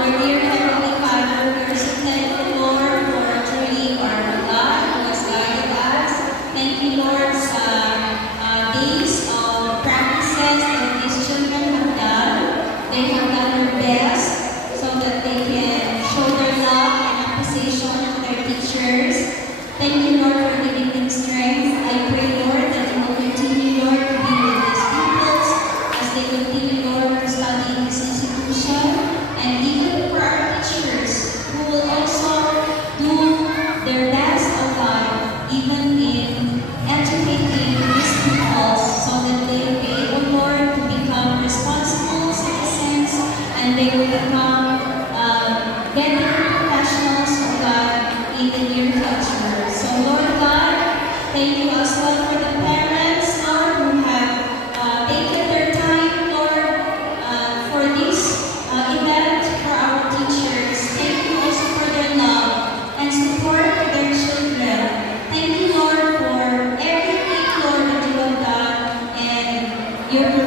Our dear Heavenly Father, we are so thankful, Lord, for truly our God who has guided us. Thank you, Lord, sa days of practices that these children have done. They have done their best so that they can show their love and appreciation to their teachers. Thank you, Lord, for giving them strength. I pray, Lord, that you will continue, Lord, to be with these pupils as they continue, Lord, to study in this institution. And even for our teachers who will also do their best, oh God, even in educating these pupils so that they will be able, Lord, to become responsible citizens and they will become better professionals, oh God, in the near future. So, Lord God, thank you as well for the parents, Lord, who have taken their time, Lord, for this event for our teachers. Thank you also for their love and support for their children. Thank you, Lord, for everything, Lord, that you have done and your